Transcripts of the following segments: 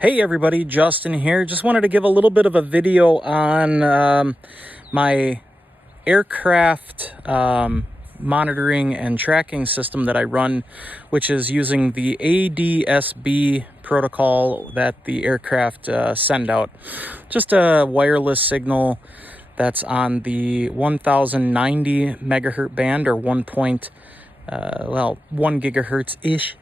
Hey everybody, Justin here. Just wanted to give a little bit of a video on my aircraft monitoring and tracking system that I run, which is using the ADS-B protocol that the aircraft send out. Just a wireless signal that's on the 1090 megahertz band, or 1 gigahertz-ish.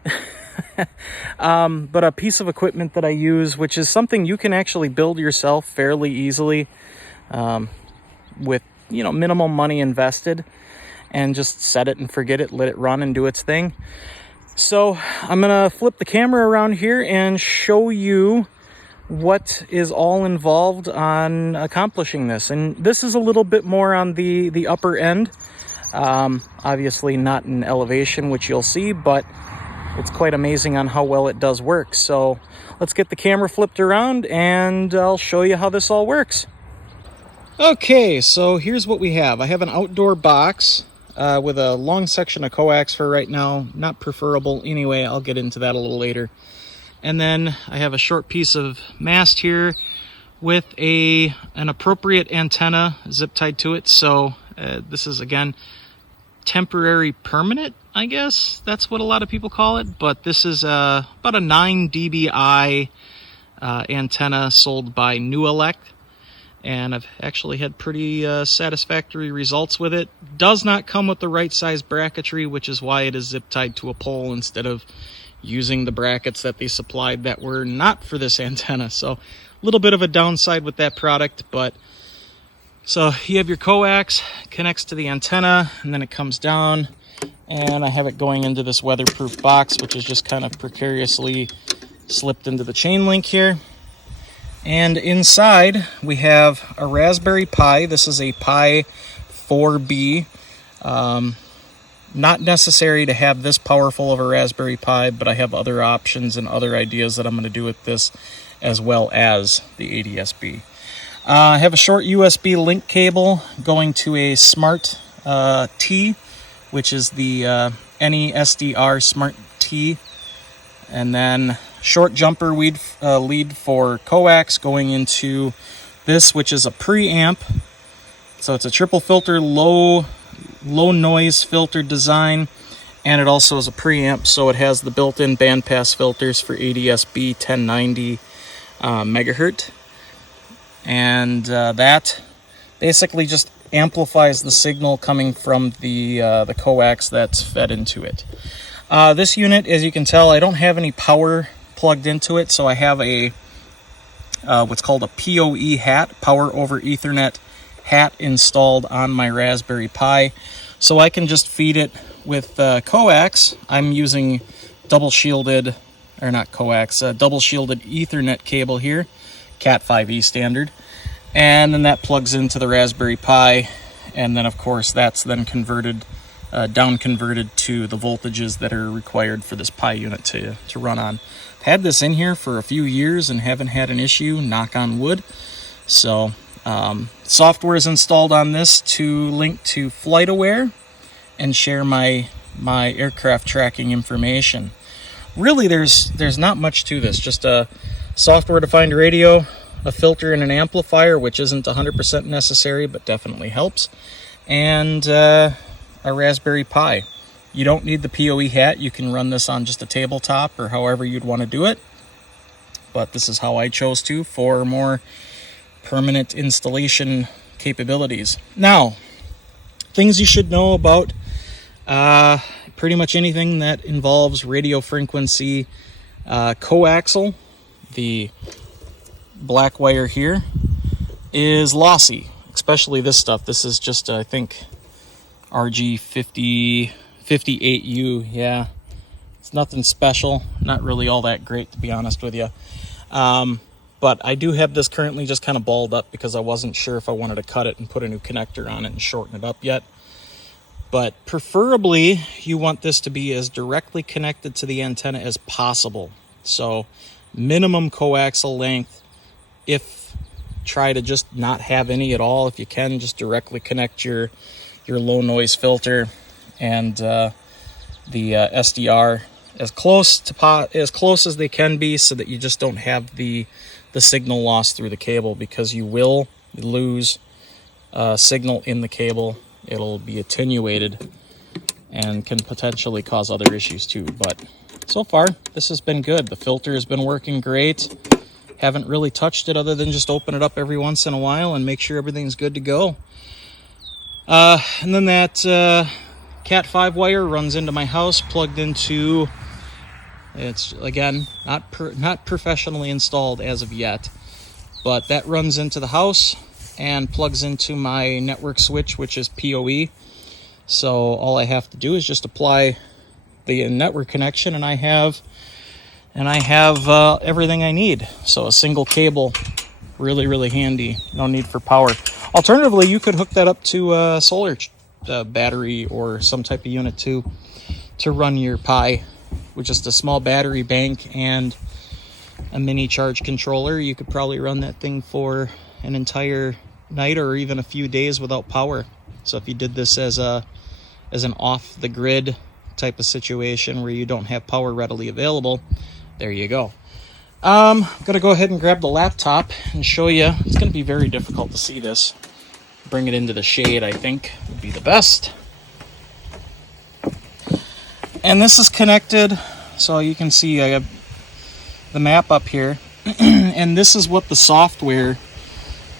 But a piece of equipment that I use, which is something you can actually build yourself fairly easily with minimal money invested, and just set it and forget it, let it run and do its thing. So I'm gonna flip the camera around here and show you what is all involved on accomplishing this. And this is a little bit more on the upper end, obviously not in elevation, which you'll see, but it's quite amazing on how well it does work. So let's get the camera flipped around and I'll show you how this all works. Okay, so here's what we have. I have an outdoor box with a long section of coax for right now. Not preferable anyway, I'll get into that a little later. And then I have a short piece of mast here with an appropriate antenna zip tied to it. So this is, again, temporary permanent, I guess that's what a lot of people call it, but this is about a 9 dBi antenna sold by New Elect, and I've actually had pretty satisfactory results with it. Does not come with the right size bracketry, which is why it is zip tied to a pole instead of using the brackets that they supplied that were not for this antenna. So a little bit of a downside with that product. But so you have your coax, connects to the antenna, and then it comes down, and I have it going into this weatherproof box, which is just kind of precariously slipped into the chain link here. And inside we have a Raspberry Pi. This is a Pi 4B. Not necessary to have this powerful of a Raspberry Pi, but I have other options and other ideas that I'm going to do with this, as well as the ADS-B. I have a short USB link cable going to a Smart T, which is the NESDR Smart T, and then short jumper lead for coax going into this, which is a preamp. So it's a triple filter, low noise filter design, and it also is a preamp, so it has the built-in bandpass filters for ADS-B 1090 megahertz. And that basically just amplifies the signal coming from the coax that's fed into it. This unit, as you can tell, I don't have any power plugged into it, so I have a what's called a PoE hat, Power over Ethernet hat, installed on my Raspberry Pi, so I can just feed it with coax. I'm using double shielded Ethernet cable here, Cat 5e standard, and then that plugs into the Raspberry Pi, and then of course that's then down converted to the voltages that are required for this Pi unit to run on. I've had this in here for a few years and haven't had an issue, knock on wood. So software is installed on this to link to PiAware and share my aircraft tracking information. Really, there's not much to this, just a software-defined radio, a filter and an amplifier, which isn't 100% necessary, but definitely helps, and a Raspberry Pi. You don't need the PoE hat. You can run this on just a tabletop or however you'd want to do it, but this is how I chose to for more permanent installation capabilities. Now, things you should know about pretty much anything that involves radio frequency coaxial. The black wire here is lossy, especially this stuff. This is just, I think, RG58U. Yeah, it's nothing special, not really all that great, to be honest with you. But I do have this currently just kind of balled up because I wasn't sure if I wanted to cut it and put a new connector on it and shorten it up yet. But preferably you want this to be as directly connected to the antenna as possible. So minimum coaxial length. If try to just not have any at all, if you can, just directly connect your low noise filter and the SDR as close as they can be, so that you just don't have the signal loss through the cable, because you will lose signal in the cable. It'll be attenuated and can potentially cause other issues too. But so far, this has been good. The filter has been working great. Haven't really touched it other than just open it up every once in a while and make sure everything's good to go. And then that Cat 5 wire runs into my house, plugged into, it's again not professionally installed as of yet, but that runs into the house and plugs into my network switch, which is PoE. So all I have to do is just apply the network connection, and I have everything I need. So a single cable, really handy. No need for power. Alternatively, you could hook that up to a solar battery or some type of unit to run your Pi with just a small battery bank and a mini charge controller. You could probably run that thing for an entire night or even a few days without power. So if you did this as an off the grid type of situation where you don't have power readily available, there you go. I'm gonna go ahead and grab the laptop and show you. It's gonna be very difficult to see this. Bring it into the shade, I think, would be the best. And this is connected, so you can see I have the map up here. And this is what the software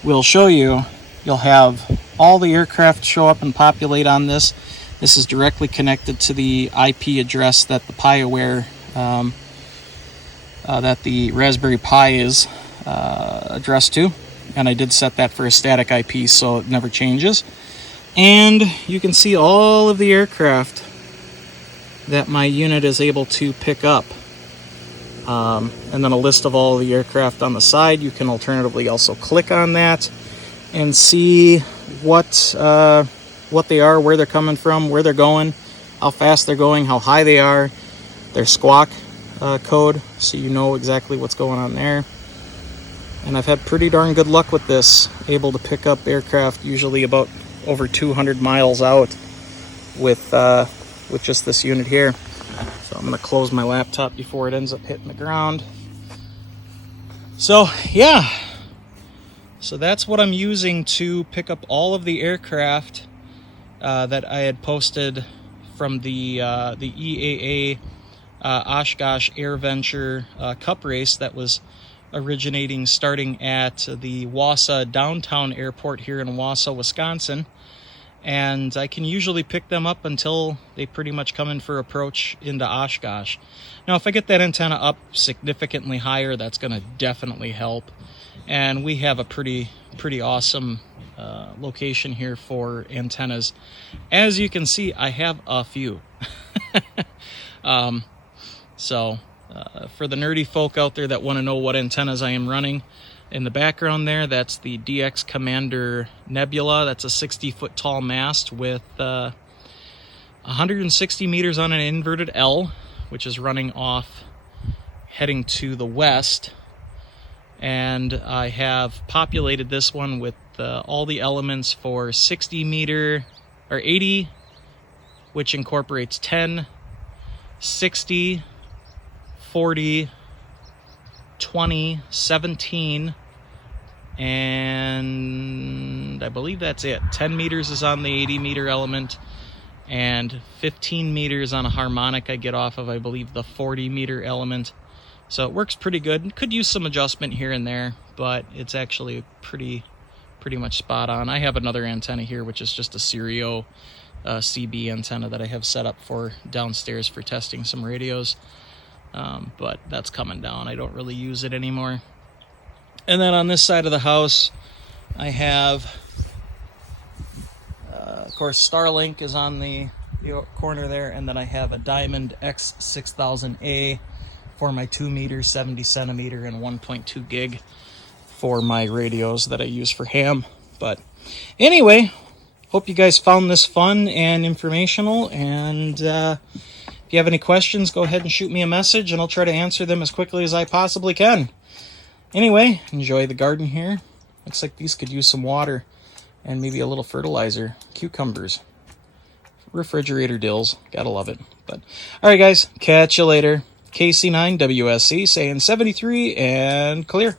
will show you. You'll have all the aircraft show up and populate on this. This is directly connected to the IP address that the PiAware, that the Raspberry Pi is addressed to. And I did set that for a static IP, so it never changes. And you can see all of the aircraft that my unit is able to pick up. And then a list of all the aircraft on the side. You can alternatively also click on that and see what they are, where they're coming from, where they're going, how fast they're going, how high they are, their squawk code, so you know exactly what's going on there. And I've had pretty darn good luck with this, able to pick up aircraft usually about over 200 miles out with just this unit here. So I'm going to close my laptop before it ends up hitting the ground. So yeah, so that's what I'm using to pick up all of the aircraft that I had posted from the EAA Oshkosh Air Venture Cup race that was originating starting at the Wausau downtown airport here in Wausau, Wisconsin. And I can usually pick them up until they pretty much come in for approach into Oshkosh. Now, if I get that antenna up significantly higher, that's going to definitely help. And we have a pretty awesome location here for antennas. As you can see, I have a few. So for the nerdy folk out there that want to know what antennas I am running, in the background there, that's the DX Commander Nebula. That's a 60-foot tall mast with 160 meters on an inverted L, which is running off, heading to the west. And I have populated this one with all the elements for 60 meter, or 80, which incorporates 10, 60, 40, 20, 17, and I believe that's it. 10 meters is on the 80 meter element, and 15 meters on a harmonic I get off of, I believe, the 40 meter element. So it works pretty good. Could use some adjustment here and there, but it's actually pretty much spot on. I have another antenna here, which is just a Stereo CB antenna that I have set up for downstairs for testing some radios. But that's coming down. I don't really use it anymore. And then on this side of the house, I have, of course, Starlink is on the corner there, and then I have a Diamond X6000A for my 2 meter, 70 centimeter, and 1.2 gig for my radios that I use for ham. But anyway, hope you guys found this fun and informational, and if you have any questions, go ahead and shoot me a message, and I'll try to answer them as quickly as I possibly can. Anyway, enjoy the garden here. Looks like these could use some water and maybe a little fertilizer. Cucumbers. refrigerator dills. Gotta love it. But all right, guys, catch you later. KC9WSC saying 73 and clear.